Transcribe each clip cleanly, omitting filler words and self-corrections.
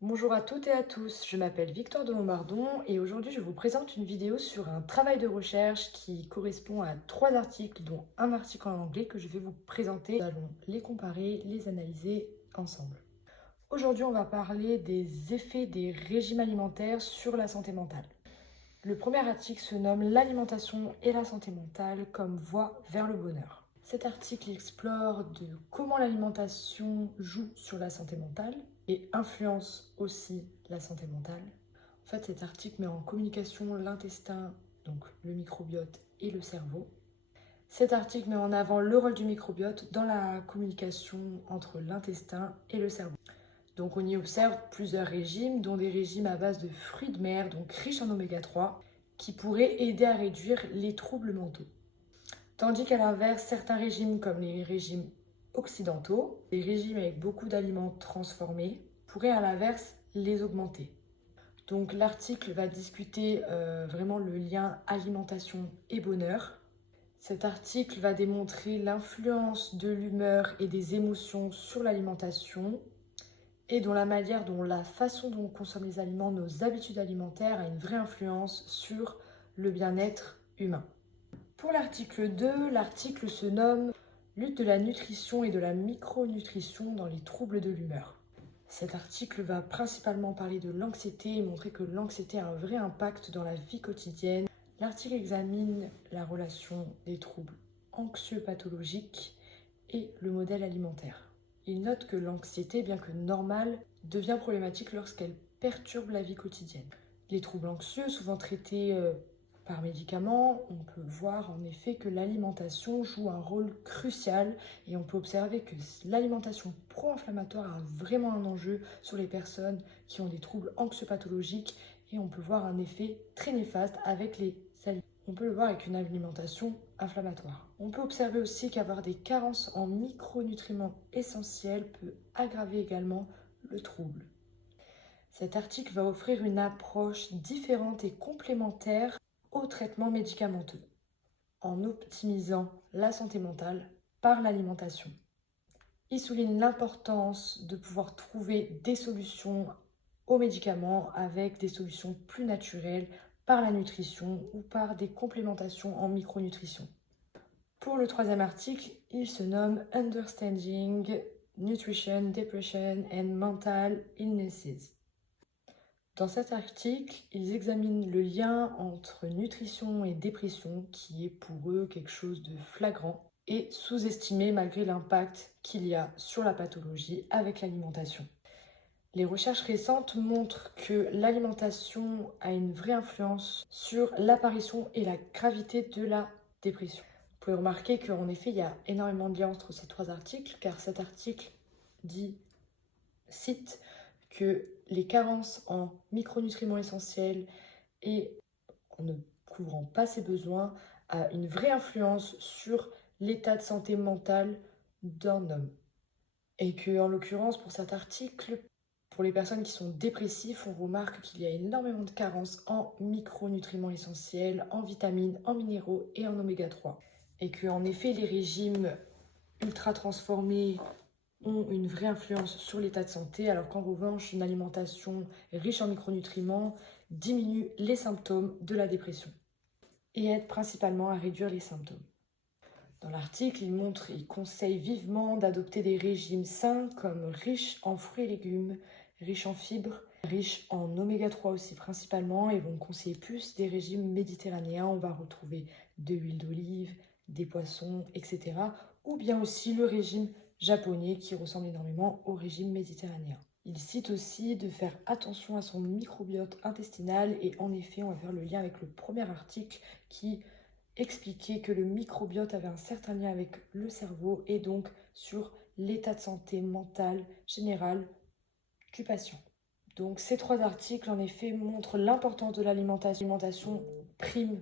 Bonjour à toutes et à tous, je m'appelle Victoire de Montbardon et aujourd'hui je vous présente une vidéo sur un travail de recherche qui correspond à 3 articles, dont un article en anglais que je vais vous présenter. Nous allons les comparer, les analyser ensemble. Aujourd'hui on va parler des effets des régimes alimentaires sur la santé mentale. Le premier article se nomme «L'alimentation et la santé mentale comme voie vers le bonheur». Cet article explore comment l'alimentation joue sur la santé mentale et influence aussi la santé mentale. En fait, cet article met en communication l'intestin, donc le microbiote et le cerveau. Cet article met en avant le rôle du microbiote dans la communication entre l'intestin et le cerveau. Donc on y observe plusieurs régimes, dont des régimes à base de fruits de mer, donc riches en oméga 3, qui pourraient aider à réduire les troubles mentaux. Tandis qu'à l'inverse, certains régimes comme les régimes occidentaux, des régimes avec beaucoup d'aliments transformés, pourraient à l'inverse les augmenter. Donc l'article va discuter vraiment le lien alimentation et bonheur. Cet article va démontrer l'influence de l'humeur et des émotions sur l'alimentation et dont la façon dont on consomme les aliments, nos habitudes alimentaires, a une vraie influence sur le bien-être humain. Pour l'article 2, l'article se nomme «Lutte de la nutrition et de la micronutrition dans les troubles de l'humeur». Cet article va principalement parler de l'anxiété et montrer que l'anxiété a un vrai impact dans la vie quotidienne. L'article examine la relation des troubles anxieux pathologiques et le modèle alimentaire. Il note que l'anxiété, bien que normale, devient problématique lorsqu'elle perturbe la vie quotidienne. Les troubles anxieux, souvent traités par médicaments, on peut voir en effet que l'alimentation joue un rôle crucial et on peut observer que l'alimentation pro-inflammatoire a vraiment un enjeu sur les personnes qui ont des troubles anxieux pathologiques et on peut voir un effet très néfaste avec les aliments. On peut le voir avec une alimentation inflammatoire. On peut observer aussi qu'avoir des carences en micronutriments essentiels peut aggraver également le trouble. Cet article va offrir une approche différente et complémentaire au traitement médicamenteux, en optimisant la santé mentale par l'alimentation. Il souligne l'importance de pouvoir trouver des solutions aux médicaments avec des solutions plus naturelles par la nutrition ou par des complémentations en micronutrition. Pour le troisième article, il se nomme «Understanding Nutrition, Depression and Mental Illnesses». Dans cet article, ils examinent le lien entre nutrition et dépression, qui est pour eux quelque chose de flagrant et sous-estimé malgré l'impact qu'il y a sur la pathologie avec l'alimentation. Les recherches récentes montrent que l'alimentation a une vraie influence sur l'apparition et la gravité de la dépression. Vous pouvez remarquer qu'en effet, il y a énormément de liens entre ces 3 articles, car cet article cite que les carences en micronutriments essentiels et en ne couvrant pas ses besoins a une vraie influence sur l'état de santé mentale d'un homme. Et que, en l'occurrence, pour cet article, pour les personnes qui sont dépressives, on remarque qu'il y a énormément de carences en micronutriments essentiels, en vitamines, en minéraux et en oméga 3. Et que, en effet, les régimes ultra transformés ont une vraie influence sur l'état de santé, alors qu'en revanche, une alimentation riche en micronutriments diminue les symptômes de la dépression et aide principalement à réduire les symptômes. Dans l'article, il conseille vivement d'adopter des régimes sains comme riches en fruits et légumes, riches en fibres, riches en oméga 3 aussi principalement, et vont conseiller plus des régimes méditerranéens. On va retrouver de l'huile d'olive, des poissons, etc. Ou bien aussi le régime japonais qui ressemble énormément au régime méditerranéen. Il cite aussi de faire attention à son microbiote intestinal et en effet, on va faire le lien avec le premier article qui expliquait que le microbiote avait un certain lien avec le cerveau et donc sur l'état de santé mentale général du patient. Donc ces 3 articles en effet montrent l'importance de l'alimentation prime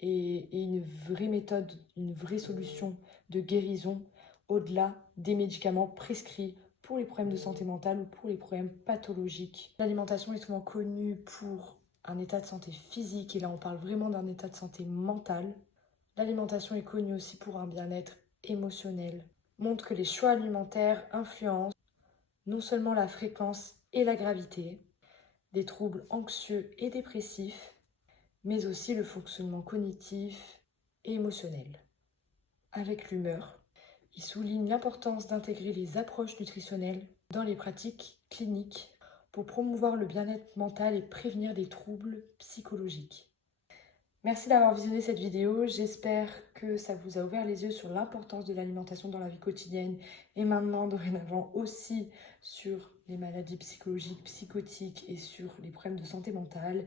et une vraie méthode, une vraie solution de guérison au-delà des médicaments prescrits pour les problèmes de santé mentale ou pour les problèmes pathologiques. L'alimentation est souvent connue pour un état de santé physique et là on parle vraiment d'un état de santé mental. L'alimentation est connue aussi pour un bien-être émotionnel. Montre que les choix alimentaires influencent non seulement la fréquence et la gravité, des troubles anxieux et dépressifs, mais aussi le fonctionnement cognitif et émotionnel. Avec l'humeur, il souligne l'importance d'intégrer les approches nutritionnelles dans les pratiques cliniques pour promouvoir le bien-être mental et prévenir des troubles psychologiques. Merci d'avoir visionné cette vidéo, j'espère que ça vous a ouvert les yeux sur l'importance de l'alimentation dans la vie quotidienne et maintenant dorénavant aussi sur les maladies psychologiques, psychotiques et sur les problèmes de santé mentale.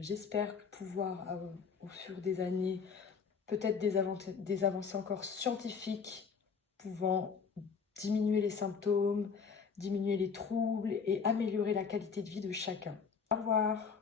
J'espère pouvoir, au fur des années, peut-être des avancées encore scientifiques pouvant diminuer les symptômes, diminuer les troubles et améliorer la qualité de vie de chacun. Au revoir.